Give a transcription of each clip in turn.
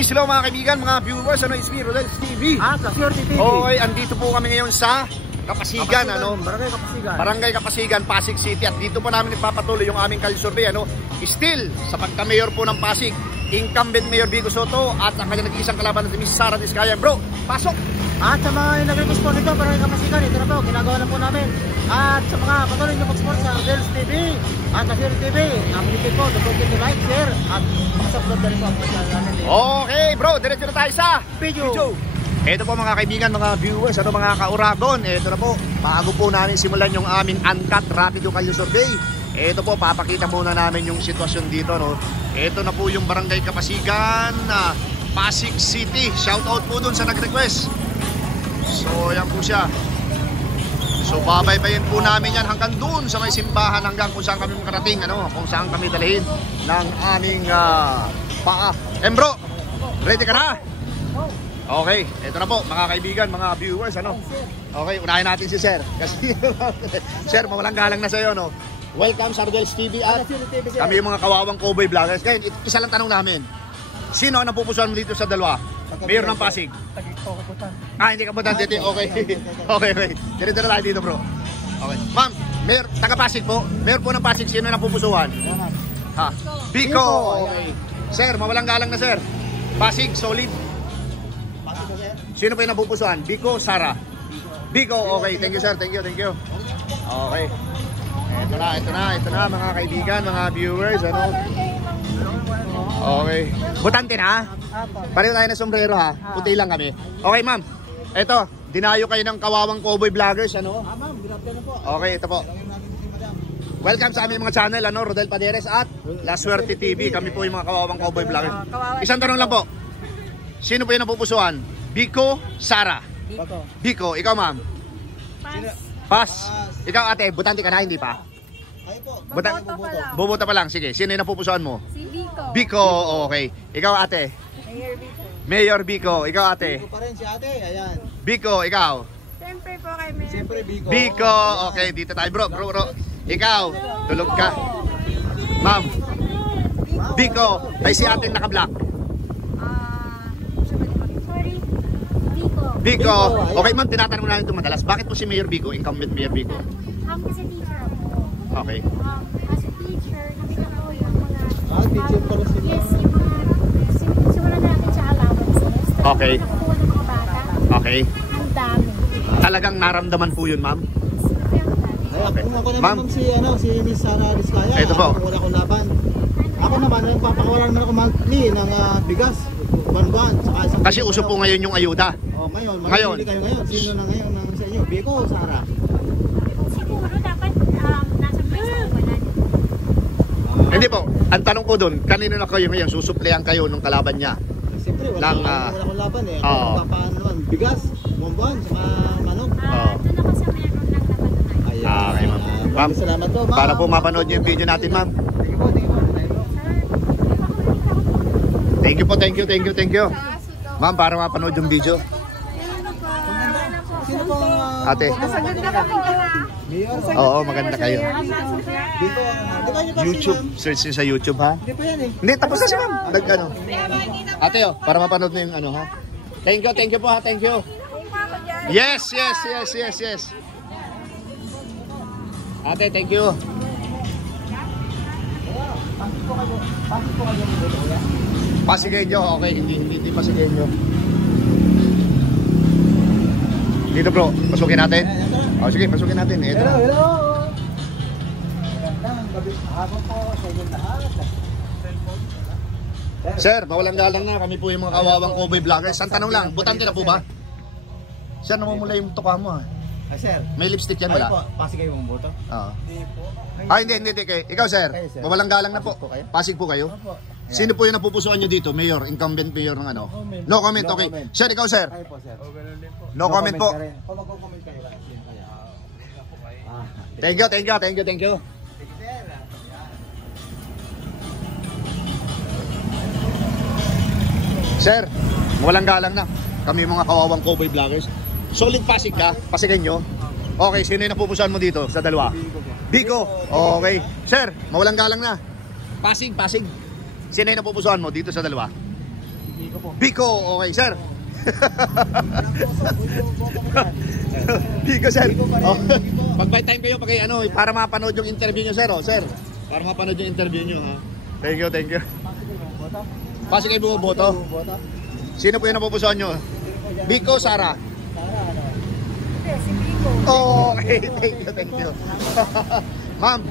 Peace hello mga kaibigan, mga viewers, ano is me, Rodel's TV. At sa Swerte TV. Okay, andito po kami ngayon sa Kapasigan, Barangay Kapasigan. Barangay Kapasigan, Pasig City. At dito po namin ipapatuloy yung aming kalisurvey, still sa pagka-mayor po ng Pasig, incumbent Mayor Vico Soto at ang kanyang nag-iisang kalaban na si Miss Sara Diskaya. Bro, pasok! At sa mga nag-request po nito, Barangay Kapasigan, ito na po, ginagawa na po namin. At sa mga patuloy nyo mag-support sa Rodel's TV at sa Swerte TV, namin po, don't forget to like, share, at mag-subscribe na rin po ang channel namin. Okay bro, diretso na tayo sa video. Ito po mga kaibigan, mga viewers, mga kauragon. Ito na po, bago po namin simulan yung aming uncut rapido kalye survey. Ito po, papakita muna namin yung sitwasyon dito, Ito na po yung Barangay Kapasigan, Pasig City. Shout out po dun sa nag-request. So, yan po siya. So, babaybayin po namin yan hanggang dun sa may simbahan, hanggang kung saan kami makarating, kung saan kami dalhin ng aming paa. Bro, ready ka na? Okay, ito na po mga kaibigan, mga viewers, Okay, unahin natin si Sir. Kasi Sir, mawalang galang na sa iyo, Welcome sa Rodel's TV at kami yung mga kawawang cowboy vloggers. Ngayon, isa lang tanong namin. Sino ang napupusuan mo dito sa dalawa? Mayor ng Pasig? Hindi ka putan dito. Okay. Okay. Dito na tayo dito, bro. Okay. Ma'am, Mayor, taga Pasig po. Mayor po ng Pasig, sino ang napupusuan? Vico. Okay. Sir, mawalang galang na, Sir. Pasig, solid. Sino pa yung napupusuan? Vico, Sara? Vico, okay. Thank you, sir. Thank you. Okay. Ito na, mga kaibigan, mga viewers, Okay. Butante na, pareho tayo na sombrero, Puti lang kami. Okay, ma'am. Ito, dinayo kayo ng kawawang cowboy vloggers, ma'am, grabe na po. Okay, ito po. Welcome sa aming mga channel, Rodel Paderes at La Swerte TV. Kami po yung mga kawawang cowboy vloggers. Isang tanong lang po. Sino po yung napupusuan? Vico, Sara? Vico, ikaw ma'am? Pass. Ikaw ate, butante ka na, hindi pa? Boboto pa lang. Sige, sino yung napupusuan mo? Si Vico. Vico, okay. Ikaw ate? Mayor Vico. Mayor Vico, ikaw ate? Vico pa rin si ate, ayan. Vico, ikaw? Siyempre po kay Mayor. Siyempre Vico. Vico, okay, dito tayo bro. Ikaw, tulog ka. Ma'am, Vico, ay si ate naka-black. Sorry. Vico. Vico, okay ma'am, tinatanong natin ito madalas. Bakit po si Mayor Vico, incumbent Mayor Vico? Kasi teacher ako. Okay. As a teacher, nakita ko yung mga... teacher pa rin sila. Yes, yung mga... Simulan natin sa allowances. Okay. Nakukuha ng mga bata. Okay. Ang dami. Talagang naramdaman po yun, ma'am? Okay. Ako naman si Miss Sara Diskaya. Ito po. Wala akong laban. Ako naman, nagpapakawalan naman ako monthly ng bigas. Buwan-buwan. Kasi uso po ngayon yung ayuda. Ngayon. Kayo ngayon. Sino na ngayon sa inyo? Vico o Sara? Siguro dapat nasa place ako wala. Hindi po, ang tanong ko doon, kanino na kayo ngayon, susuplehan kayo nung kalaban niya? Siyempre, wala akong laban Papaano naman, bigas, buwan-buwan, saka manok. Doon ako sa meron lang na patunay. Okay, ma'am. Ma'am, Salamat po, ma'am. para po mapanood niyo yung video natin, ma'am. Thank you. Ma'am, para mapanood yung video. Sino po Ate. Oo, maganda kayo. Dito, YouTube, search niyo sa YouTube, ha? Hindi pa yan Hindi, tapos na si ma'am. Ate, para mapanood niyo yung Thank you po, ha? Thank you. Yes. Ate, thank you. Pasigenyo, okay, hindi Pasigenyo. Dito bro, pasukin natin. Sige, pasukin natin. Ito. Hello. Magandang gabi hapon po sa inyong lahat. Sir, mawalang galang na. Kami po yung mga kawawang cowboy vloggers. Ang tanong lang, butante na po ba? Sir, namumula yung tuka mo, Sir. May lipstick yan, wala? Po, Pasig kayo mong boto? Oo. Hindi po. Hindi. Ikaw, sir, mawalang galang na po. Pasig po kayo? Sino po yung napupusuan nyo dito? Mayor, incumbent mayor ng No comment, okay. Sir, ikaw, sir? Ay po, sir. No comment po. Kung mag-comment kayo lang. Thank you. Sir, walang galang na. Kami mga kawawang cowboy vloggers. Solid Pasig ka, Pasigenyo. Okay, sino yung napupusuan mo dito sa dalawa? Vico. Okay. Sir, mawalang galang na. Pasig. Sino yung napupusuan mo dito sa dalawa? Biko po. Biko, okay, sir. Biko, sir. Oh. Pag by time kayo, pag ano, para mapanood yung interview nyo, sir. Oh, sir. Para mapanood yung interview nyo, ha. Thank you, thank you. Pasig kayo bumoboto. Sino po yung napupusuan nyo? Biko, Sara. Si Biko. Okay, thank you. Ma'am,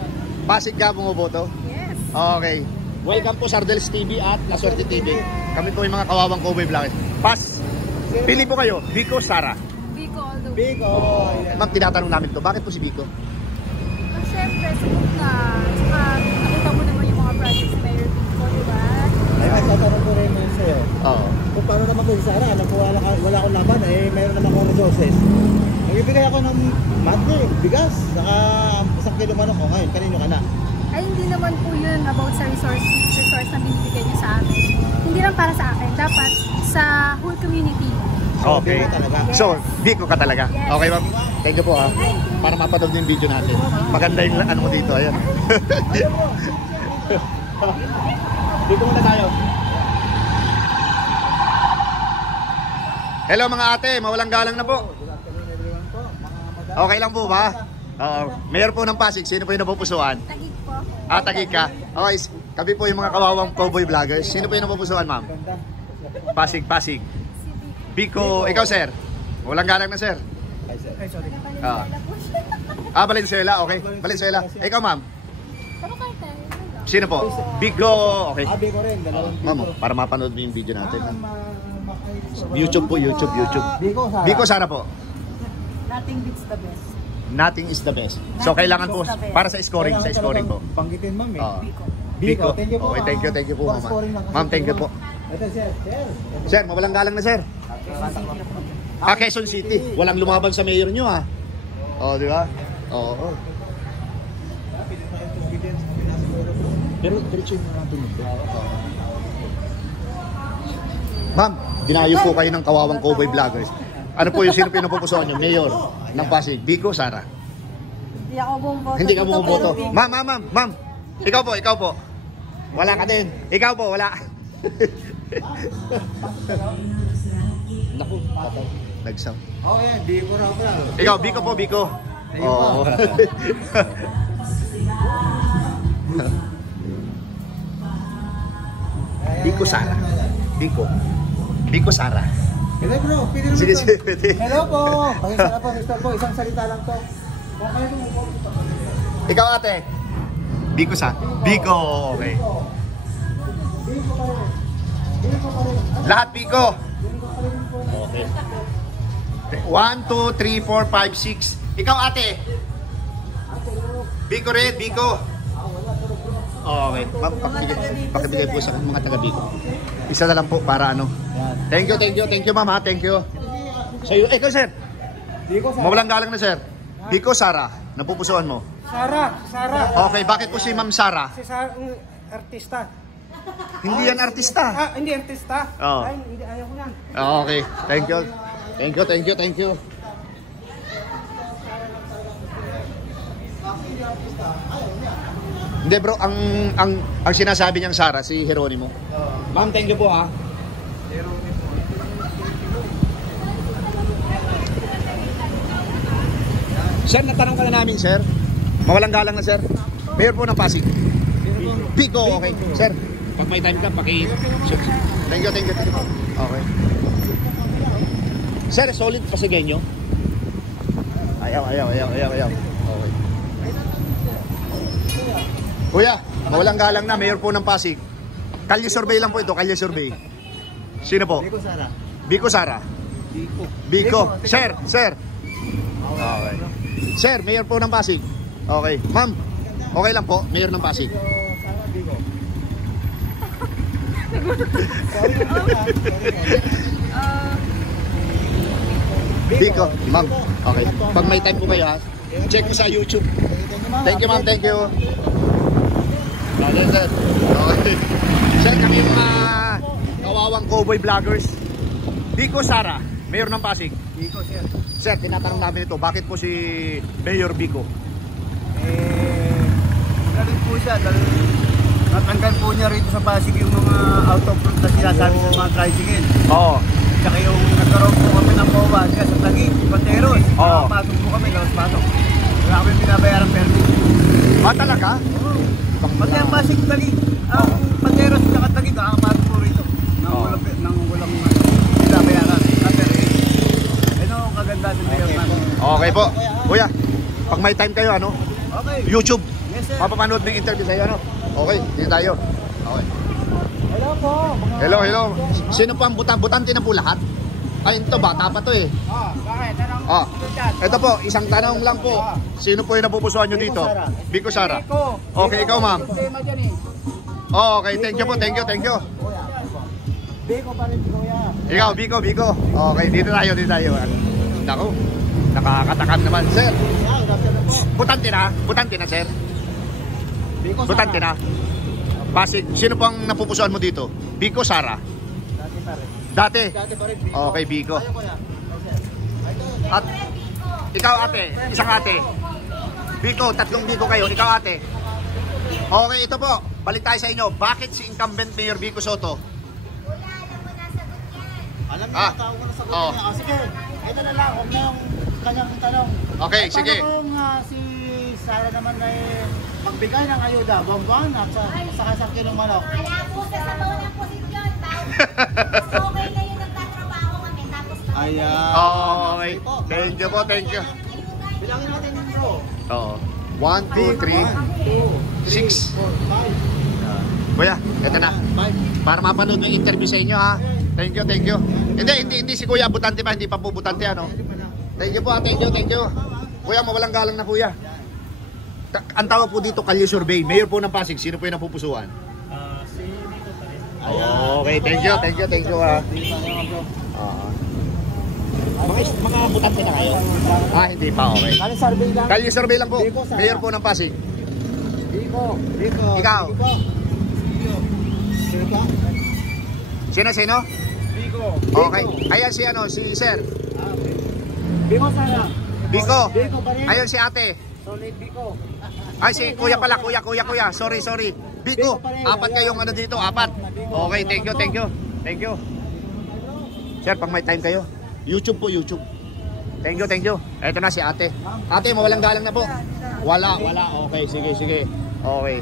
Pasig ka bumoboto? Yes. Okay. Welcome po sa Ardels TV at La Suerte TV. Kami po yung mga kawawang cowboy vloggers. Pas, pili po kayo, Biko, Sara. Biko all the way. Biko. Ma'am, tinatanong namin to, bakit po si Biko? Siyempre, sagot ka. Tsaka, nakita mo naman yung mga projects na Mayor Biko, di ba? Ay, magtatanong ko rin yun sa'yo. Oo. Kung paano naman ko si Sara, alam ko wala akong laban, meron naman akong resources. Magbibigay ako ng monthly, bigas, saka 1 kilo manok ko. Ngayon, kanino ka na? Ay, hindi naman po yun about sa resource na binibigay niyo sa amin. Hindi lang para sa akin. Dapat sa whole community. Okay. Biko talaga. So, Biko ka talaga. Yes. Okay, ma'am. Thank you po, ha. Para mapanood yung video natin. Maganda yung ano mo dito, ayan. Dito muna tayo. Hello mga ate, mawalang galang na po. Okay lang po ba? Oo. Mayor po ng Pasig, sino po yung napupusuan? Tagig po. Ah, Tagig ka. Okay, kami po yung mga kawawang cowboy vloggers. Sino po yung napupusuan, ma'am? Pasig. Si Biko. Biko, ikaw sir. Walang galang na sir. Ay, sorry. Valenzuela, okay. Valenzuela. Ikaw, ma'am. Pero kahit tayo. Sino po? Biko, okay. Biko rin, dalawang Ma'am, para mapanood mo yung video natin. YouTube po, YouTube. Biko, Sara. Biko, Sara po. Nothing beats the best. Nothing is the best. So, kailangan po, para sa scoring po. Banggitin, ma'am eh. Oo. Biko. Biko. Thank you po. Okay, thank you po, ma'am. Scoring lang kasi Ma'am, thank you po. Ito, sir. Sir, mawalang galang na, sir. Quezon City. Walang lumaban sa mayor nyo, ha? Oo, di ba? Oo. Pero, diretso yung mga tunog. Ma'am, dinayo po kayo ng kawawang cowboy vloggers. Ano po yung sino po yung napupusuan nyo? Mayor ng Pasig. Biko, Sara. Hindi ako bumuboto. Hindi ka bumuboto. Ma'am. Ikaw po. Wala ka din. Ikaw po, wala. Naku, patay. Nagsaw. Oh, yan. Biko raw pala. Ikaw, Biko. Oo. Biko, Sara. Biko, Sara. Hello, bro. Pili naman Sige, to. pwede. Hello po. Pakisara po, Mr. Po. Isang salita lang to. Okay po. Ikaw, ate. Biko, Biko, okay. Biko pa rin. Lahat Biko. Okay. 1, 2, 3, 4, 5, 6. Ikaw, ate. Biko rin, Biko. Okay. Ma'am, pakibigay po sa mga taga Biko. Isa na lang po para ano. Thank you ma'am, ha. Thank you. So, ikaw sir. Biko, Sara. Mawalang galang na sir. Biko, Sara. Napupusuan mo. Sara. Okay, bakit po si Ma'am Sara? Si Sara, artista. Hindi yan artista. Hindi artista. Oo. Ay, hindi, ayaw ko yan. Okay, thank you. Hindi bro, ang sinasabi niyang Sara, si Jeronimo. Ma'am, thank you po ha. Sir, natanong ka na namin, sir. Mawalang galang na, sir. Mayor po ng Pasig. Biko, okay. Sir, pag may time ka, Thank you. Okay. Sir, solid Pasigenyo? Ayaw. Okay. Kuya, mawalang galang na, mayor po ng Pasig. Kalye survey lang po ito, kalye survey. Sino po? Biko, Sara. Biko. Sir. Okay. Sir, mayor po ng Pasig. Okay. Ma'am, okay lang po, mayor ng Pasig. Biko, ma'am. Okay. Pag may time po kayo ha, check mo sa YouTube. Thank you ma'am, thank you. Okay. Sir, kami yung mga kawawang cowboy vloggers. Biko, Sara, mayor ng Pasig. Biko, sir. Sir, tinatanong namin ito, bakit po si Mayor Biko? Galing po siya. natanggal po niya rito sa Pasig yung mga out of route na sinasabi sa mga tricycle. Oo. Tsaka yung nagkaroon po kami ng MOA dyan sa Taguig, Pateros. Oo. Pasok po kami, lawas pasok. Wala kami binabayaran permit. Ah, talaga? Pati ang Pasig Taguig, ang Pateros tsaka Taguig, kakapasok po rito. Nang walang binabayaran. Pero kaganda din mayor namin. Okay po. Kuya, pag may time kayo, ano? Okay. YouTube. Yes, sir. Mapapanood ng interview sa'yo, ano? Okay, dito tayo. Okay. Hello po. Hello, hello. Sino po ang butante na po lahat? Ay, ito, bata pa to eh. Bakit? Anong Ah, ito po, isang tanong lang po. Sino po yung napupusuan nyo dito? Biko Sara. Okay, ikaw ma'am. tema dyan eh. Okay, thank you po, thank you, thank you. Biko pa rin, kuya. Ikaw, Biko. Okay, dito tayo. Naku, nakakatakam naman, sir. Butante na, sir. Biko Butante na. Pasig, sino po ang napupusuan mo dito? Biko, Sara? Dati pa rin. Dati? Dati pa rin. Okay, Biko. Ayaw, kuya. At ikaw ate, isang ate. Biko, tatlong Biko kayo. Ikaw ate. Okay, ito po. Balik tayo sa inyo. Bakit si incumbent Mayor Biko Soto? Alam niyo, Ah. tao ko na sagot Oo. niya. Sige, ito na lang. Huwag na yung kanyang tanong. Okay, Paano sige. kung si Sara naman ay magbigay ng ayuda, bonbon at saka isang kilong manok? Wala po sa sabaw ng posisyon. Mas okay na yung nagtatrabaho kami. Tapos Ayan. Okay. Thank you po, thank you. Bilangin natin yung bro. Oo. 1, 2, 3, 6. 5. Kuya, eto na. Para mapanood ng interview sa inyo ha. Thank you, thank you. Hindi si Kuya butante pa, hindi pa po butante ano. Thank you po, thank you. Kuya, mawalang galang na kuya. Ang tawag po dito, Kalye Survey. Mayor po ng Pasig, sino po yung napupusuan? Si Nico pa rin. Okay, thank you ha. Mga butante na kayo? Ah, hindi pa, okay. Kali survey lang. Kalye Survey lang po. Mayor po ng Pasig. Biko. Ikaw. Biko. Sino? Biko. Okay. Ayan si si Sir. Biko sana. Biko. Biko pa rin. Ayun si ate. Solid Biko. Ay si kuya pala, kuya. Sorry. Biko, apat kayong ano dito, apat. Okay, thank you. Sir, pag may time kayo, YouTube po. Thank you. Eto na si ate. Ate, mawalang galang na po. Wala. Okay, sige. Okay.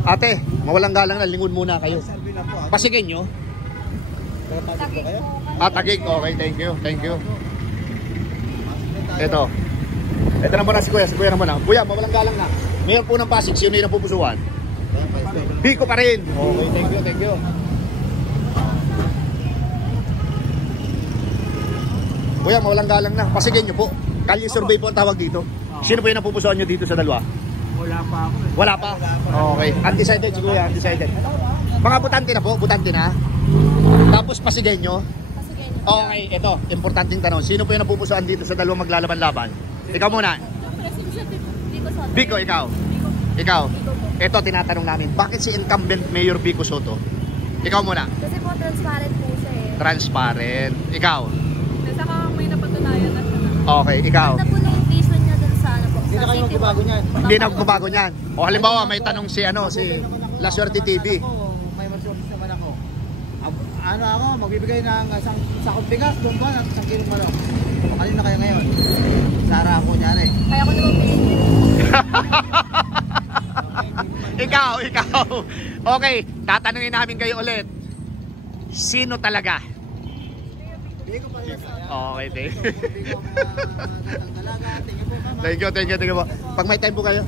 Ate, mawalang galang na, lingon muna kayo. Pasigin nyo. Taguig. Okay, thank you. Ito na muna si Kuya na muna. Kuya, mawalang galang na. Mayor po ng Pasig, sino yung napupusuan? Biko pa rin. Okay, thank you. Kuya, mawalang galang na. Pasigin nyo po. Kalye Survey po ang tawag dito. Sino po yung napupusuan nyo dito sa dalawa? Wala pa ako. Wala pa? Okay. Undecided si Kuya, undecided. Mga butante na. Tapos pasigin nyo. Okay, ito, importanteng tanong. Sino po yung napupusuan dito sa dalawang maglalaban-laban? Ikaw muna. Biko, ikaw. Ito, tinatanong namin. Bakit si incumbent Mayor Biko Soto? Ikaw muna. Kasi po transparent po siya eh. Transparent. Ikaw. Saka may napatunayan na siya na. Okay, ikaw. Ganda po na yung vision niya dun sa ano po. Hindi na kayo magbabago niyan. Hindi na magbabago niyan. O halimbawa, may tanong si La Suerte TV. May masurtis naman ako. Ako, magbibigay ng isang sakong bigas, bonbon at isang kilong manok. Kanino na kayo ngayon? Sara ako nyari. Kaya ko naman piliin. Ikaw. Okay, tatanungin namin kayo ulit. Sino talaga? Biko pa rin. Okay, thank you po. Pag may time po kayo,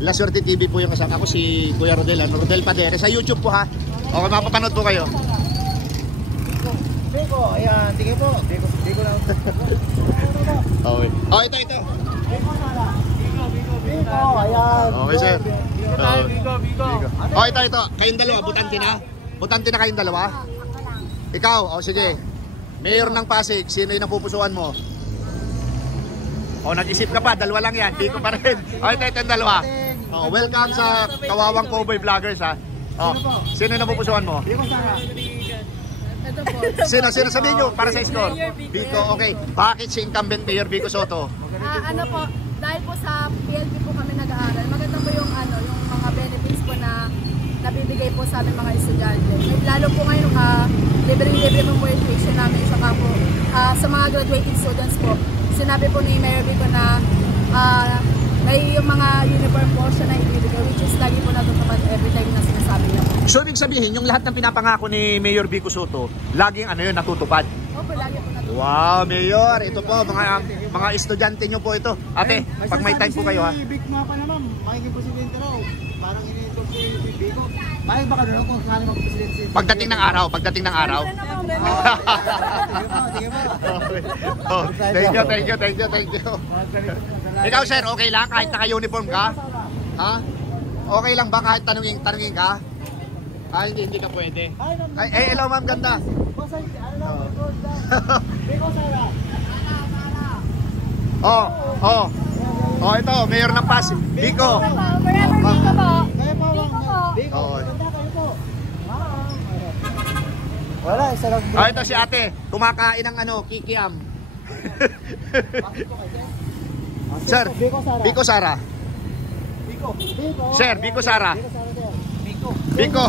La Suerte TV po yung kasama. Ako si Kuya Rodel, Rodel Padere. Sa YouTube po ha. Okay, mapapanood po kayo. Biko, ayan, tingin po. Biko lang. Okay. Oh, ito. Biko, ayan. Okay, sir. Biko. Oh, ito. Kayong dalawa, butante na? Butante na kayong dalawa? Ikaw, sige. Mayor ng Pasig, sino yung napupusuan mo? Nag-isip ka pa, dalawa lang yan. Biko pa rin. Ito yung dalawa. Welcome sa Kawawang Cowboy Vloggers ha. Sino yung napupusuan mo? Biko sana. Ito po. Sino sabihin nyo para sa score? Biko, okay. Bakit si incumbent Mayor Biko Soto? Ano po, dahil po sa PLP po kami nag-aaral, maganda po yung yung mga benefits nabibigay po sa aming mga estudyante. Lalo po ngayon, libre-libre po yung tuition namin. Saka po, sa mga graduating students po, sinabi po ni Mayor Vico na may yung mga uniform po siya na ibibigay, which is lagi po natutupad every time na sinasabi niya po. So ibig sabihin, yung lahat ng pinapangako ni Mayor Vico Soto, laging ano yun, natutupad. Opo, lagi po natutupad. Wow, Mayor, ito po mga estudyante nyo po ito. Ate, pag may time po kayo ha. Si Vic nga pa naman, makikip presidente raw. Parang iniintog si Vico. Bakit baka doon kung saan mag-presidente? Pagdating ng araw. Sige po. Oh, thank you. Ikaw sir, okay lang kahit naka-uniform ka? Ha? Okay lang ba kahit tanungin ka? Hindi ka pwede. Ay, hello ma'am, ganda. Oh, ito, Mayor ng Pasig. Vico. Forever Vico po. Vico. Oo. Wala, isa lang. Ito si ate, kumakain ng kikiam. Sir, Vico Sara. Sir, Vico Sara. Vico.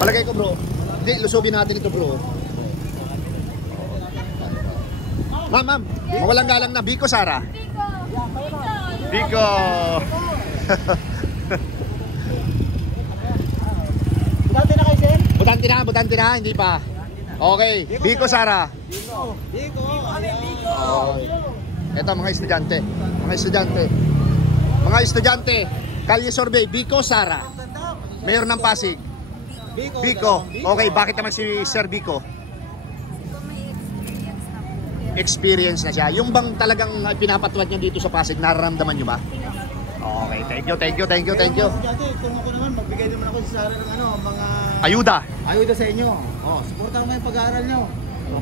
Palagay ko bro. Hindi, lusubin natin ito bro. Ma'am, mawalang galang na. Vico Sara. Vico. Butante na, hindi pa. Okay, Vico Sara. Vico. Okay. Ito mga estudyante. Kalye survey, Vico Sara. Mayor ng Pasig. Vico. Okay, bakit naman si Sir Vico? Experience na siya. Yung bang talagang pinapatwad niya dito sa Pasig, nararamdaman niyo ba? Okay, thank you. Dati, kung ako naman, magbigay naman ako sa Sara ng mga Ayuda sa inyo. Suportahan mo yung pag-aaral nyo.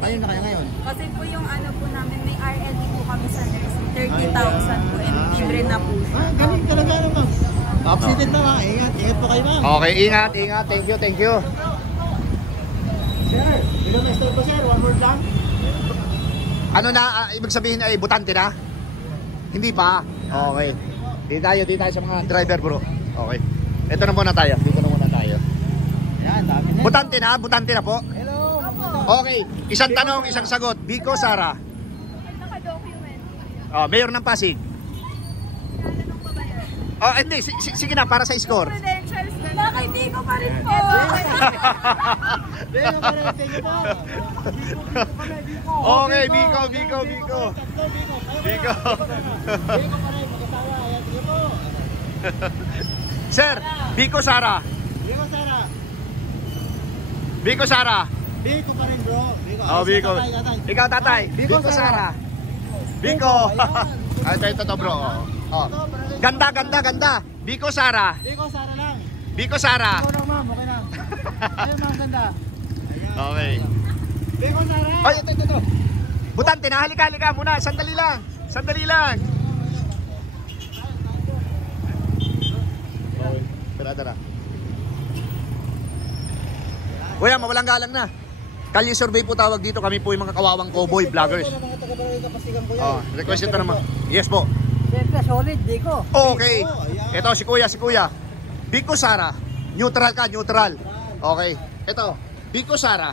Kayo na kayo ngayon. Kasi po yung po namin, may RLD po kami sa nursing. 30,000 po and libre na po. Galing talaga naman. Upseated na ha. Ingat po kayo ma'am. Okay, ingat. Thank you. Sir, bilang na start po sir, one word lang. Ano na, ibig sabihin ay butante na? Hindi pa. Okay. Di tayo sa mga driver bro. Okay. Ito na muna tayo. Dito na muna tayo. Yan, dami na. Butante na po. Hello. Okay. Isang tanong, isang sagot. Vico Sara. Naka-document. Mayor ng Pasig. Tanong pa ba yun? Hindi. Sige na, para sa score. Credentials na. Bakit di ko pa rin po? Okay, Vico. Sir, Vico Sara. Vico pa rin bro. Vico. Ikaw tatay. Vico Sara. Vico. Ito bro. Ganda. Vico Sara. lang. Vico Sara. Ikaw lang ma'am, okay na. Ayun ma'am, ganda. Okay. Vico Sara. Ay, ito. Butante na, halika muna. Sandali lang. Okay, tara. Kuya, mawalang galang na. Kalye survey po tawag dito. Kami po yung mga kawawang cowboy vloggers. Request ito naman. Yes po. Siyempre, solid, Vico. Okay. Ito si Kuya. Vico Sara. Neutral ka. Okay. Ito. Vico Sara.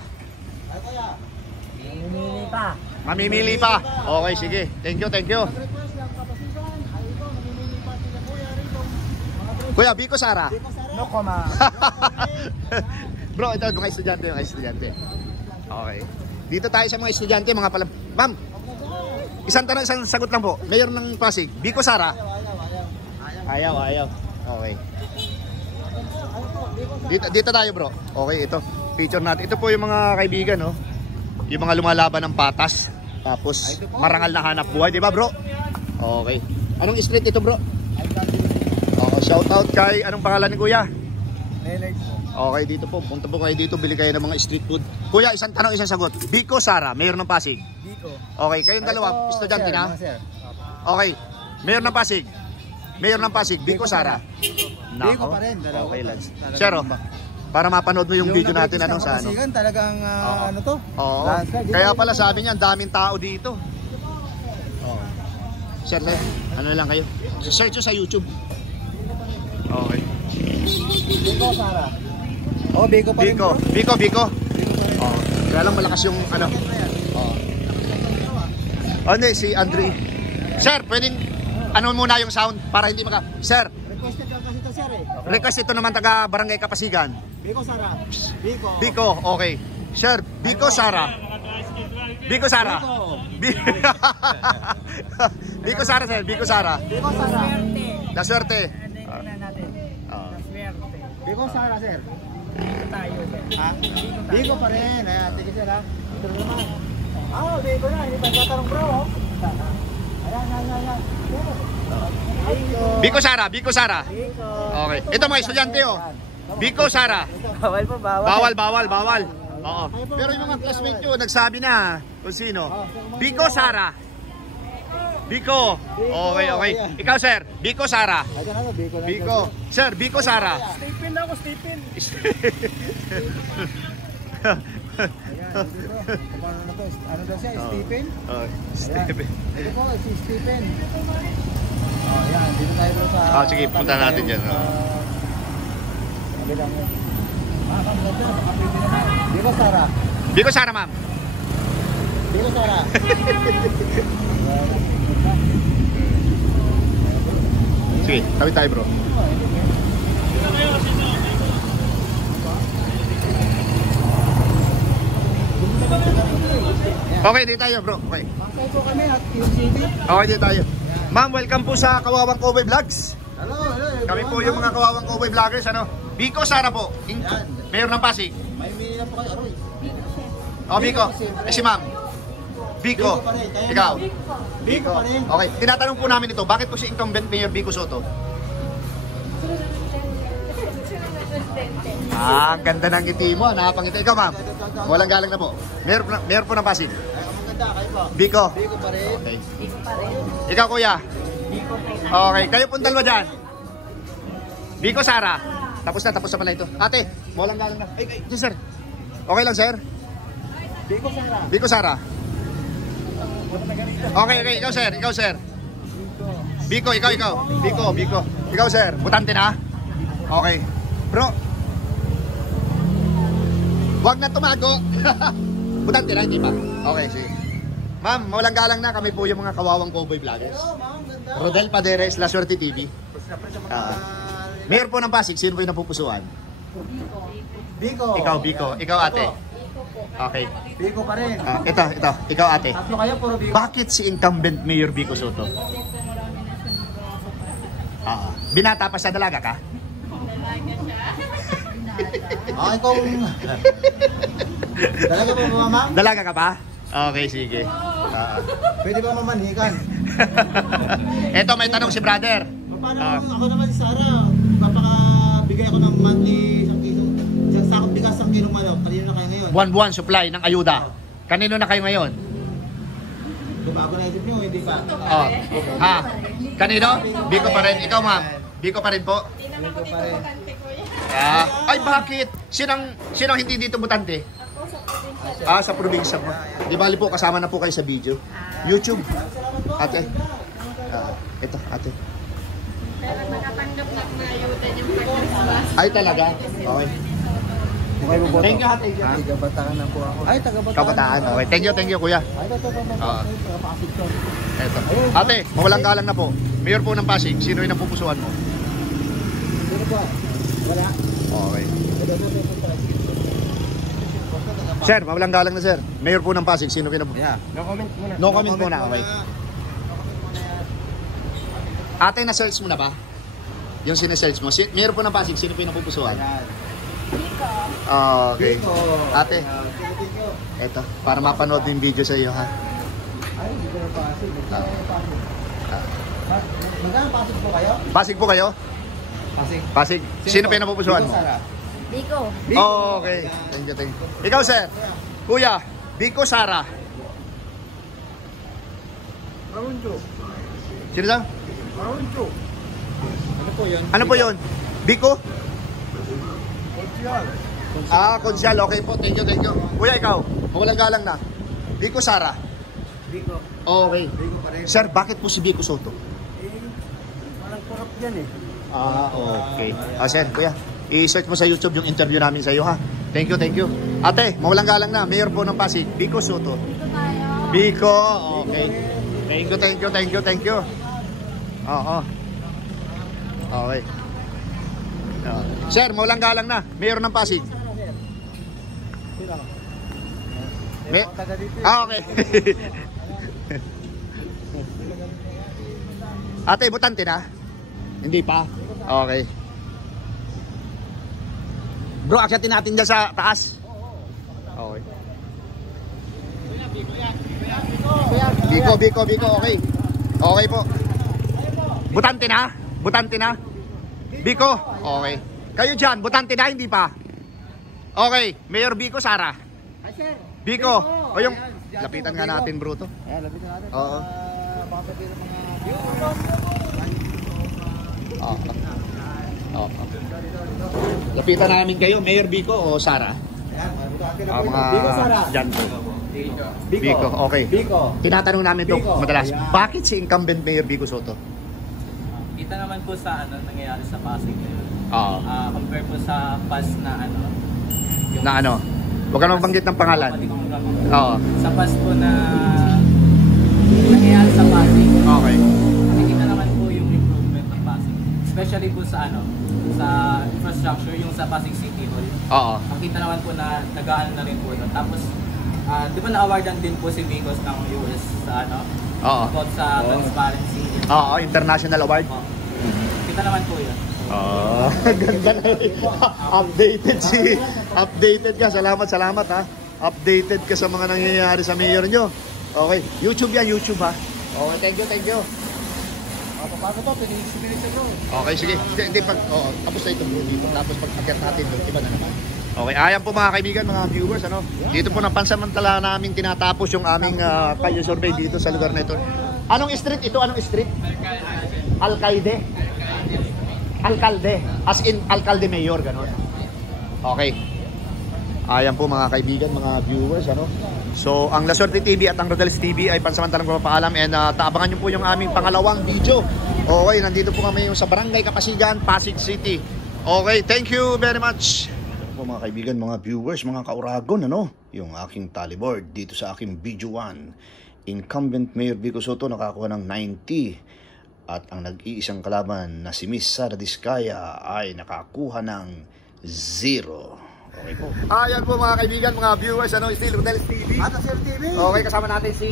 Mamimili pa. Okay, sige. Thank you. Kuya, Vico Sara. No comment. Bro, ito mga estudyante. Okay. Dito tayo sa mga estudyante, mga pala. Ma'am, isang tanong, isang sagot lang po. Mayor ng Pasig, Vico Sara. Ayaw. Okay. Dito tayo bro. Okay, ito. Picture natin. Ito po yung mga kaibigan, no? Yung mga lumalaban ng patas. Tapos, marangal na hanap buhay. Di ba bro? Okay. Anong street ito bro? Shout out kay, anong pangalan ni Kuya? Okay, dito po. Punta po kayo dito. Bili kayo ng mga street food. Kuya, isang tanong, isang sagot. Vico Sara, Mayor ng Pasig. Vico. Okay, kayong dalawa, estudyante na? Okay, Mayor ng Pasig. Vico Sara. Vico pa rin. Okay, lads. Sir, para mapanood mo yung video natin anong sa ano. Talagang ano to? Oo. Kaya pala sabi niya, daming tao dito. Oo. Sir, ano lang kayo? Search sa YouTube. Okay. Biko, Sara. Oh, Biko pa rin. Biko. bro. Biko, Biko. Biko pa rin. Oh, kaya lang malakas yung ano. Oh. Oh, hindi, si Andre. Sir, pwedeng ano muna yung sound para hindi maka... Sir, Requested lang kasi ito, sir eh. request ito naman taga Barangay Kapasigan. Biko, Sara. Biko. Biko, okay. Sir, Biko Sara. Biko Sara. Biko Sara, sir. Biko Sara. Biko, Sara. La suerte. Biko, Sara, sir. Ha? Biko pa rin. Ayan, tigil sir ha. Ito na naman. Ah, Biko na. Hindi pa tatanong bro. Oh. Ayan. Biko. Biko Sara, Biko Sara. Biko. Okay. Ito mga estudyante oh. Biko Sara. Bawal po, bawal. Bawal. Oo. Pero yung mga classmate nyo, nagsabi na kung sino. Biko Sara. Biko. Okay. Ikaw sir, Biko Sara. Ayan ano, Biko na. Biko. Sir, Biko Sara. Stephen ako, Stephen. Ayan, dito bro. Paano na to? Ano daw siya? Stephen? Oh, Stephen. Ito po, si Stephen. Oh, yan. Dito tayo bro sa... Sige, punta natin dyan. Sabi lang yun. Kamaganda. Baka pwede naman. Biko, Sara. Biko Sara, ma'am. Biko, Sara. Sige, tabi tayo bro. Okay, di tayo bro. Okay. Mangkay po kami at QCB. Okay, di tayo. Ma'am, welcome po sa Kawawang Cowboy Vlogs. Hello. Kami po yung mga Kawawang Cowboy Vloggers, ano? Biko Sara po. Mayor ng Pasig. May mila po kayo. Aroy. Oh, Biko. Si ma'am. Biko. pa rin. Kaya Ikaw. Biko pa rin. Okay, tinatanong po namin ito, bakit po si incumbent Mayor Biko Soto? Ang ganda ng ngiti mo, nakapangiti. Ikaw ma'am, walang galang na po. Mayor po ng Pasig. Ay, kamaganda. Kayo po. Biko. Biko pa rin. Okay. Ikaw kuya. Okay, kayo pong dalawa dyan. Biko Sara. Tapos na pala ito. Ate, walang galang na. Ay, sir. Okay lang sir? Biko, Sara. Biko Sara. Okay, ikaw sir. Biko, ikaw. Biko. Ikaw sir, butante na? Okay. Bro, wag na tumago. Butante na, hindi pa? Okay, sige. Ma'am, walang galang na. Kami po yung mga Kawawang Cowboy Vloggers. Hello, ma'am. Ganda. Rodel Paderes, La Suerte TV. Mayor po ng Pasig, sino po yung napupusuan? Biko. Ikaw, Biko. Ikaw, ate. Okay. Biko pa rin. Ito. Ikaw, ate. Tatlo kayo, puro Biko. Bakit si incumbent Mayor Biko Soto? Binata pa sa dalaga ka? Ay, kung... Talaga po ba, ma'am? Dalaga ka pa? Okay, sige. Pwede ba mamanhikan? Eto, may tanong si brother. Paano ako naman si Sara? Papakabigay ako ng monthly isang kilo. Isang sakot bigas, isang kilong manok. Kanino na kayo ngayon? Buwan-buwan supply ng ayuda. Kanino na kayo ngayon? Bago na isip nyo, hindi pa. Kanino? Biko pa rin. Ikaw, ma'am. Biko pa rin po. Biko pa rin. Ay, bakit? Sinong hindi dito butante? Sa probinsya po. Di bali po, kasama na po kayo sa video. YouTube. Ate. Ito, ate. Pero nakatanggap na ng ayuda yung pag-Christmas. Ay, talaga? Okay. Thank you, ate. Taga-Bataan na po ako. Ay, taga-Bataan. Kabataan. Okay. Thank you, kuya. Ay, ito. Taga-Pasig to. Ito. Ate, mawalang galang na po. Mayor po ng Pasig, sino yung napupusuan mo? Sino ba? Wala. Okay. Sir, mawalang galang na sir. Mayor po ng Pasig, sino yung napupusuan? No comment muna. No comment muna, okay. Ate, na-search mo na ba? Yung sinesearch mo. Mayor po ng Pasig, sino po yung napupusuan? Okay. Ate, eto, para mapanood yung video sa iyo ha. Ay, hindi ko na Pasig. Magkano Pasig po kayo? Pasig po kayo? Pasig. Sino po yung napupusuan mo? Biko. Okay. Thank you. Ikaw sir, kuya, Biko Sara. Marunjo. Sino daw? Marunjo. Ano po yun? Ano po yun? Biko? Konsyal. Konsyal. Okay po. Thank you. Kuya, ikaw, mawalang galang na. Biko Sara. Biko. Okay. Biko pa rin. Sir, bakit po si Biko Soto? Walang korap yan eh. Okay. Sir, kuya. I-search mo sa YouTube yung interview namin sa iyo, ha? Thank you, thank you. Ate, mawalang galang na. Mayor po ng Pasig, Vico Soto. Dito tayo. Vico, okay. Thank you, thank you, thank you, thank you. Oo. Okay. Sir, mawalang galang na. Mayor ng Pasig. Okay. Ate, butante na? Hindi pa? Okay. Bro, akyatin natin dyan sa taas. Okay. Biko, okay. Okay po. Butante na? Butante na? Biko? Okay. Kayo dyan, butante na, hindi pa? Okay. Mayor Biko, Sara. Biko. O yung... Lapitan nga natin, bro, to. Ayan, lapitan natin. Oo. Papagin ng mga Lapitan namin kayo, Mayor Biko o Sara? Mga Biko, Sara. Dyan po. Biko, okay. Biko. Tinatanong namin to Biko. madalas, Ayan. bakit si incumbent Mayor Biko Soto? Kita naman po sa nangyayari sa Pasig ngayon. Oo. Compare po sa past na yung Na ano? Huwag ka naman banggit ng pangalan. Pwede kong magbabanggit. Oo. Sa past po na nangyayari sa Pasig, Okay. nakikita naman po yung improvement ng Pasig. Especially po sa sa infrastructure, yung sa Pasig City Hall. Oo. Makita naman po na nag-aano na rin po doon. Tapos, di ba na-awardan din po si Vicos ng US sa Oo. about sa transparency. Oo, international award. Kita naman po yun. Ganda na. Updated ka. Salamat ha. Updated ka sa mga nangyayari sa mayor nyo. Okay. YouTube yan, YouTube ha. Okay, thank you. Paano to? Pinisibilisa bro. Okay, sige. Hindi pag tapos na ito bro dito. Tapos pag akyat natin doon, iba na naman. Okay, ayan po mga kaibigan, mga viewers, Dito po pansamantala namin tinatapos yung aming kalye survey dito sa lugar na ito. Anong street ito? Anong street? Alcaide. Alcalde. As in alcalde mayor, gano'n. Okay. Ayan po mga kaibigan, mga viewers, So, ang La Suerte TV at ang Rodel's TV ay pansamantalang pumapaalam and taabangan nyo po yung aming pangalawang video. Okay, nandito po kami yung sa Barangay Kapasigan, Pasig City. Okay, thank you very much. Po mga kaibigan, mga viewers, mga kauragon, yung aking tallyboard dito sa aking video 1. Incumbent Mayor Vico Soto nakakuha ng 90 at ang nag-iisang kalaban na si Miss Sara Diskaya ay nakakuha ng 0. Okay po. Ayan po mga kaibigan, mga viewers, still Rodel's TV. At Sir TV. Okay, kasama natin si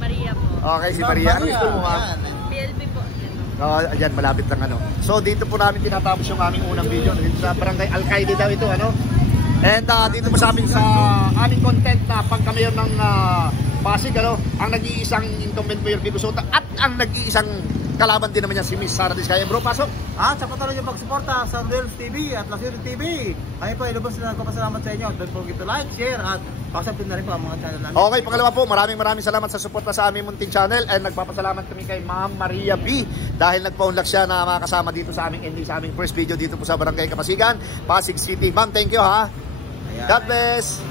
Maria po. Okay, si Maria. Ano school mo, ha? PLB po. Ayan, malapit lang So dito po namin tinatapos yung aming unang video dito sa Barangay Alcaide daw ito, And dito po sa amin sa aming content na pagka-mayor ng Pasig, ang nag-iisang incumbent Mayor Vico Soto at ang nag-iisang kalaban din naman niya si Miss Sara Diskaya. Bro, pasok. At sa patuloy yung pagsuporta sa Rodel's TV at La Suerte TV. Kami po, ilubos na nagpapasalamat sa inyo. Don't forget to like, share at pakisubscribe na rin po ang mga channel namin. Okay, pangalawa po, maraming salamat sa suporta sa aming munting channel and nagpapasalamat kami kay Ma'am Maria B dahil nagpa-unlock siya na makasama dito sa aming ending, sa aming first video dito po sa Barangay Kapasigan, Pasig City. Ma'am, thank you ha. God bless.